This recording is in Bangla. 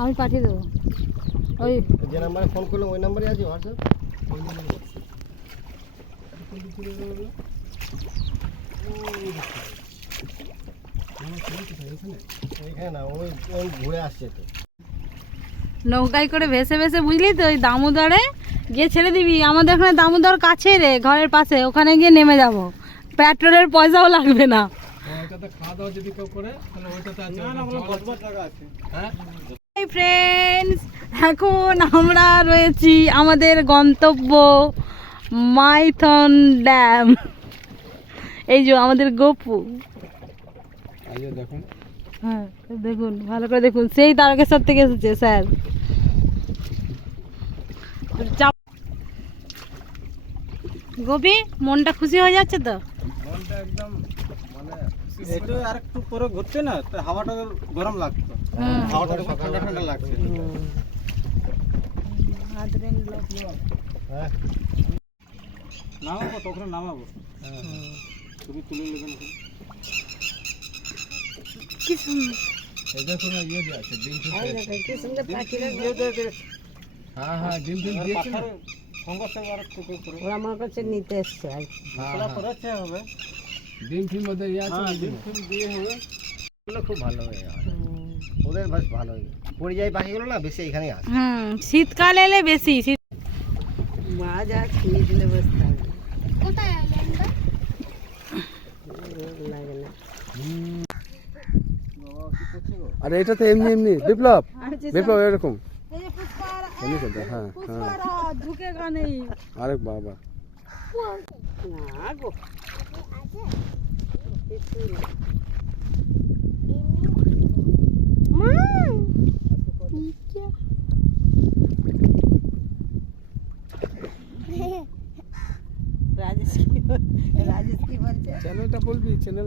আমি পাঠিয়ে দেবো। ওই যে নাম্বারে ফোন করলাম ওই নাম্বারই আছে হোয়াটসঅ্যাপ? এইখানে না, ওই ওই ঘুরে আসছে তো। নৌকায় করে ভেসে ভেসে বুঝলি তো ওই দামোদরে গিয়ে ছেড়ে দিবি। আমাদের ওখানে দামোদর কাছে রে, ঘরের পাশে, ওখানে গিয়ে নেমে যাব, পেট্রোলের পয়সাও লাগবে না। ওইটাতে খাওয়া দাওয়া যদি কেউ করে তাহলে ওইটাতে আছে, না বসবার জায়গা আছে। হ্যাঁ এই ফ্রেন্ডস, এখন আমরা রয়েছি আমাদের গন্তব্য মাইথন ড্যাম। এই যে আমাদের গপু, আইও দেখুন। হ্যাঁ দেখুন, ভালো করে দেখুন, সেই তারকেশ্বর থেকে এসেছে স্যার। গোপি, মনটা খুশি হয়ে যাচ্ছে তো? মনটা একদম মানে একটু আর একটু পরে ঘুরতে না তো হাওয়াটা গরম লাগতো, হাওয়াটা ঠান্ডা ঠান্ডা লাগছে। হ্যাঁ নামাবো তখন নামাবো, তুমি তুলে নেবেন। কি সুন্দর, এটা কোনো ইয়ে দিয়ে আছে, ডিম ফিম কি সুন্দর পাখিরা। হ্যাঁ হ্যাঁ ডিম ফিম দিয়েছে না। ওরা আমার কাছে নিতে এসছে আর কি। করেছে হবে ডিম ফিম ওদের ইয়ে আছে, ডিম ফিম দিয়ে হবে। ওগুলো খুব ভালো হয়ে যায়, ওদের বেশ ভালো হয়ে যায়। পরিযায়ী পাখিগুলো না বেশি এখানেই আসে। শীতকাল এলে বেশি শীত মাছ আর খেয়ে দিলে বসতে হবে, লাগে না। আরে এটা তো এমনি এমনি বিপ্লব, বিপ্লব এরকম এমনি করতে। হ্যাঁ হ্যাঁ ঢুকে গানেই আরে বাবা না গো, রাজেশ কি বলছে? চ্যানেলটা বলবি চ্যানেল